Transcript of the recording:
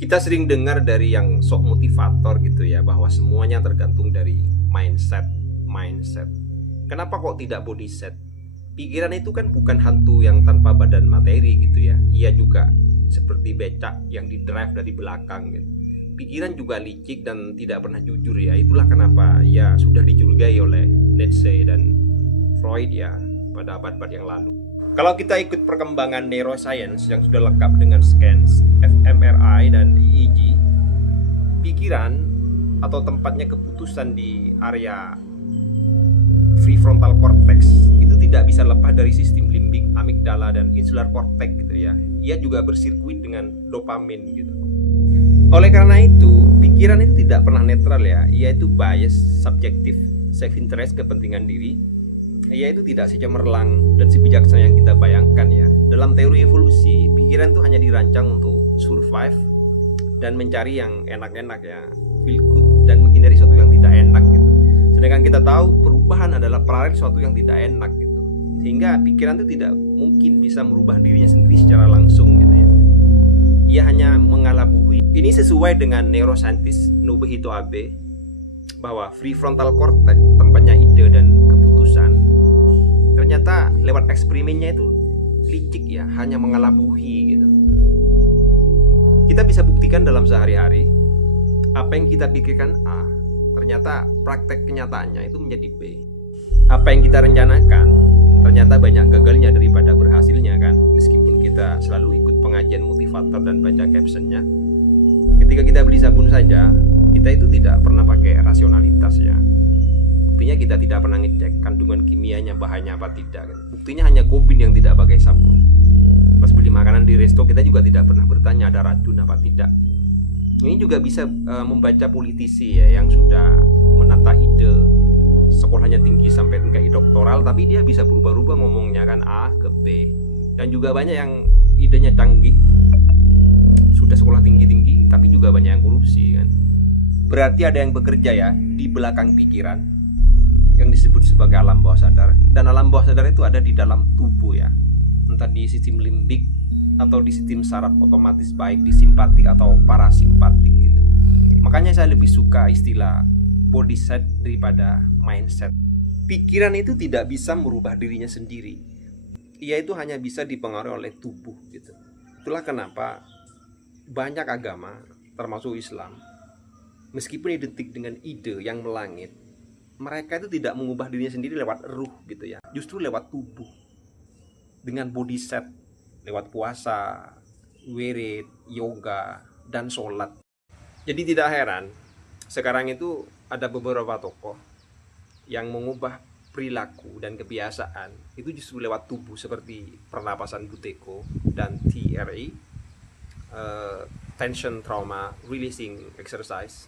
Kita sering dengar dari yang sok motivator gitu ya, bahwa semuanya tergantung dari mindset. Kenapa kok tidak body set? Pikiran itu kan bukan hantu yang tanpa badan materi gitu ya. Ia juga seperti becak yang didrive dari belakang gitu. Pikiran juga licik dan tidak pernah jujur ya. Itulah kenapa ia sudah dijulukai oleh Nietzsche dan Freud ya pada abad-abad yang lalu. Kalau kita ikut perkembangan neuroscience yang sudah lengkap dengan scans, fMRI dan EEG, pikiran atau tempatnya keputusan di area prefrontal cortex itu tidak bisa lepas dari sistem limbik, amigdala dan insular cortex gitu ya. Ia juga bersirkuit dengan dopamin gitu. Oleh karena itu, pikiran itu tidak pernah netral ya. Ia itu bias, subjektif, self interest, kepentingan diri. Ia itu tidak secemerlang dan sebijaksana yang kita bayangkan ya. Dalam teori evolusi, pikiran itu hanya dirancang untuk survive dan mencari yang enak-enak ya, feel good, dan menghindari sesuatu yang tidak enak gitu. Sedangkan kita tahu perubahan adalah paralel sesuatu yang tidak enak gitu. Sehingga pikiran itu tidak mungkin bisa merubah dirinya sendiri secara langsung gitu ya. Ia hanya mengalabui. Ini sesuai dengan neuroscientist Nobuhito Abe bahwa prefrontal cortex, tempatnya ide dan keputusan, ternyata lewat eksperimennya itu licik ya, hanya mengalabuhi gitu. Kita bisa buktikan dalam sehari-hari apa yang kita pikirkan A, ternyata praktek kenyataannya itu menjadi B. Apa yang kita rencanakan ternyata banyak gagalnya daripada berhasilnya kan. Meskipun kita selalu ikut pengajian motivator dan baca captionnya, ketika kita beli sabun saja, kita itu tidak pernah pakai rasionalitas ya. Buktinya kita tidak pernah ngecek kandungan kimianya, bahannya apa tidak gitu. Buktinya hanya Gobin yang tidak pakai sabun. Pas beli makanan di resto, kita juga tidak pernah bertanya ada racun apa tidak. Ini juga bisa membaca politisi ya, yang sudah menata ide, sekolahnya tinggi sampai tingkat doktoral, tapi dia bisa berubah-ubah ngomongnya kan A ke B. Dan juga banyak yang idenya canggih, sudah sekolah tinggi-tinggi, tapi juga banyak yang korupsi kan. Berarti ada yang bekerja ya di belakang pikiran, yang disebut sebagai alam bawah sadar. Dan alam bawah sadar itu ada di dalam tubuh ya, entah di sistem limbik atau di sistem saraf otomatis, baik di simpatik atau parasimpatik gitu. Makanya saya lebih suka istilah body set daripada mindset. Pikiran itu tidak bisa merubah dirinya sendiri. Ia itu hanya bisa dipengaruhi oleh tubuh gitu. Itulah kenapa banyak agama, termasuk Islam, meskipun identik dengan ide yang melangit, mereka itu tidak mengubah dirinya sendiri lewat ruh gitu ya, justru lewat tubuh, dengan body set, lewat puasa, wirid, yoga, dan sholat. Jadi tidak heran sekarang itu ada beberapa tokoh yang mengubah perilaku dan kebiasaan itu justru lewat tubuh, seperti pernapasan Buteyko dan TRE, tension trauma releasing exercise.